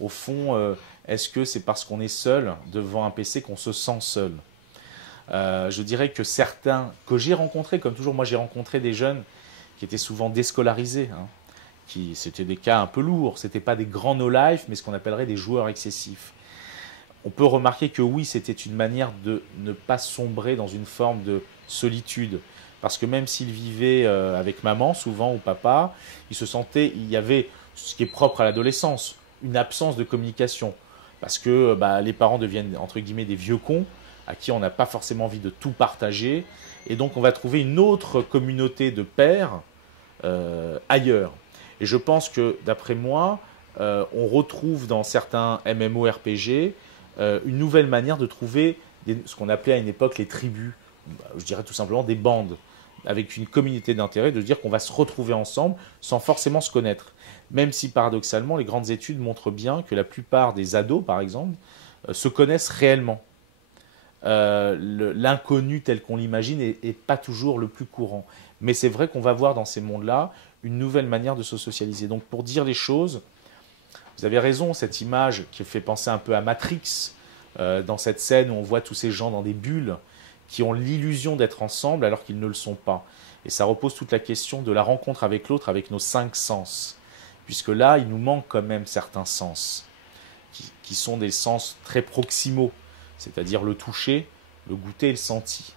au fond, est-ce que c'est parce qu'on est seul devant un PC qu'on se sent seul? Je dirais que certains que j'ai rencontrés, comme toujours, moi j'ai rencontré des jeunes qui étaient souvent déscolarisés, hein, c'était des cas un peu lourds, c'était pas des grands no-life, mais ce qu'on appellerait des joueurs excessifs. On peut remarquer que oui, c'était une manière de ne pas sombrer dans une forme de solitude. Parce que même s'ils vivaient avec maman, souvent, ou papa, ils se sentaient, il y avait ce qui est propre à l'adolescence, une absence de communication. Parce que les parents deviennent, entre guillemets, des vieux cons, à qui on n'a pas forcément envie de tout partager. Et donc, on va trouver une autre communauté de pères ailleurs. Et je pense que, d'après moi, on retrouve dans certains MMORPG une nouvelle manière de trouver ce qu'on appelait à une époque les tribus, je dirais tout simplement des bandes, avec une communauté d'intérêt, de dire qu'on va se retrouver ensemble sans forcément se connaître. Même si paradoxalement, les grandes études montrent bien que la plupart des ados, par exemple, se connaissent réellement. L'inconnu tel qu'on l'imagine n'est pas toujours le plus courant. Mais c'est vrai qu'on va voir dans ces mondes-là une nouvelle manière de se socialiser. Donc pour dire les choses, vous avez raison, cette image qui fait penser un peu à Matrix, dans cette scène où on voit tous ces gens dans des bulles qui ont l'illusion d'être ensemble alors qu'ils ne le sont pas. Et ça repose toute la question de la rencontre avec l'autre, avec nos 5 sens. Puisque là, il nous manque quand même certains sens, qui sont des sens très proximaux, c'est-à-dire le toucher, le goûter et le senti.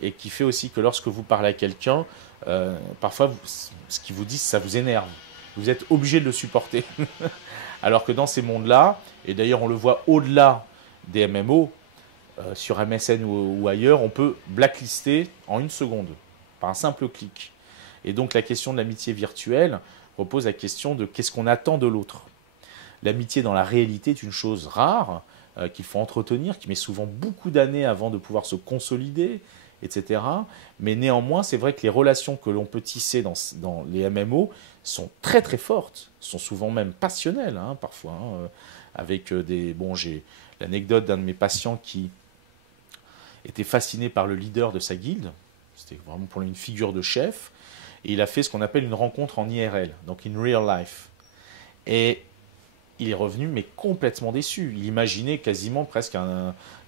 Et qui fait aussi que lorsque vous parlez à quelqu'un, parfois, ce qu'il vous dit, ça vous énerve. Vous êtes obligé de le supporter. Alors que dans ces mondes-là, et d'ailleurs on le voit au-delà des MMO, sur MSN ou ailleurs, on peut blacklister en une seconde, par un simple clic. Et donc la question de l'amitié virtuelle repose la question de qu'est-ce qu'on attend de l'autre. L'amitié dans la réalité est une chose rare, qu'il faut entretenir, qui met souvent beaucoup d'années avant de pouvoir se consolider, etc. Mais néanmoins, c'est vrai que les relations que l'on peut tisser dans les MMO sont très très fortes, sont souvent même passionnelles, hein, parfois, hein, avec des... Bon, j'ai l'anecdote d'un de mes patients qui était fasciné par le leader de sa guilde, c'était vraiment pour lui une figure de chef, et il a fait ce qu'on appelle une rencontre en IRL, donc in real life. Et il est revenu, mais complètement déçu. Il imaginait quasiment presque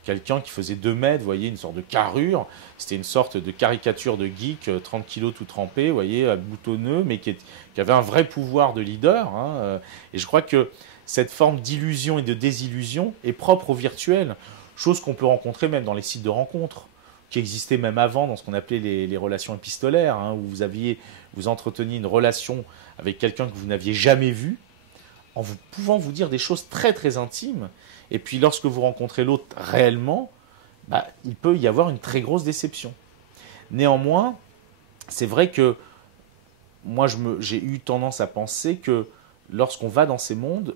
quelqu'un qui faisait 2 mètres, vous voyez, une sorte de carrure. C'était une sorte de caricature de geek, 30 kilos tout trempé, vous voyez, boutonneux, mais qui avait un vrai pouvoir de leader. Hein. Et je crois que cette forme d'illusion et de désillusion est propre au virtuel, chose qu'on peut rencontrer même dans les sites de rencontres, qui existaient même avant dans ce qu'on appelait les relations épistolaires, hein, où vous entreteniez une relation avec quelqu'un que vous n'aviez jamais vu, en vous pouvant vous dire des choses très très intimes, et puis lorsque vous rencontrez l'autre réellement, il peut y avoir une très grosse déception. Néanmoins, c'est vrai que moi j'ai eu tendance à penser que lorsqu'on va dans ces mondes,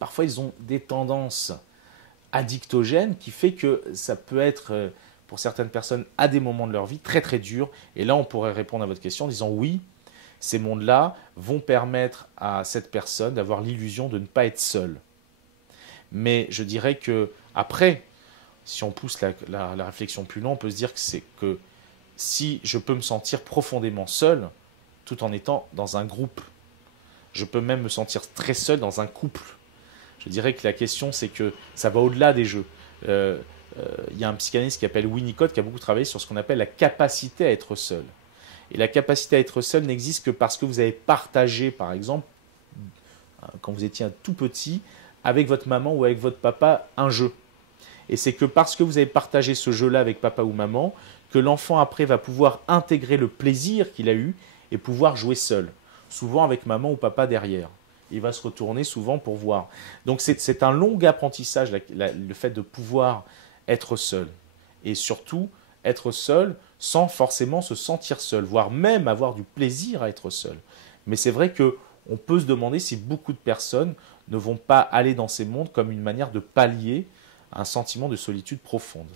parfois ils ont des tendances addictogènes qui fait que ça peut être pour certaines personnes à des moments de leur vie très très dur, et là on pourrait répondre à votre question en disant oui, ces mondes-là vont permettre à cette personne d'avoir l'illusion de ne pas être seule. Mais je dirais que après, si on pousse la réflexion plus loin, on peut se dire que c'est que si je peux me sentir profondément seul, tout en étant dans un groupe, je peux même me sentir très seul dans un couple. Je dirais que la question, c'est que ça va au-delà des jeux. Il y a un psychanalyste qui s'appelle Winnicott qui a beaucoup travaillé sur ce qu'on appelle la capacité à être seul. Et la capacité à être seul n'existe que parce que vous avez partagé, par exemple, quand vous étiez un tout petit, avec votre maman ou avec votre papa, un jeu. Et c'est que parce que vous avez partagé ce jeu-là avec papa ou maman, que l'enfant après va pouvoir intégrer le plaisir qu'il a eu et pouvoir jouer seul. Souvent avec maman ou papa derrière. Il va se retourner souvent pour voir. Donc c'est un long apprentissage, le fait de pouvoir être seul. Et surtout, être seul sans forcément se sentir seul, voire même avoir du plaisir à être seul. Mais c'est vrai qu'on peut se demander si beaucoup de personnes ne vont pas aller dans ces mondes comme une manière de pallier un sentiment de solitude profonde.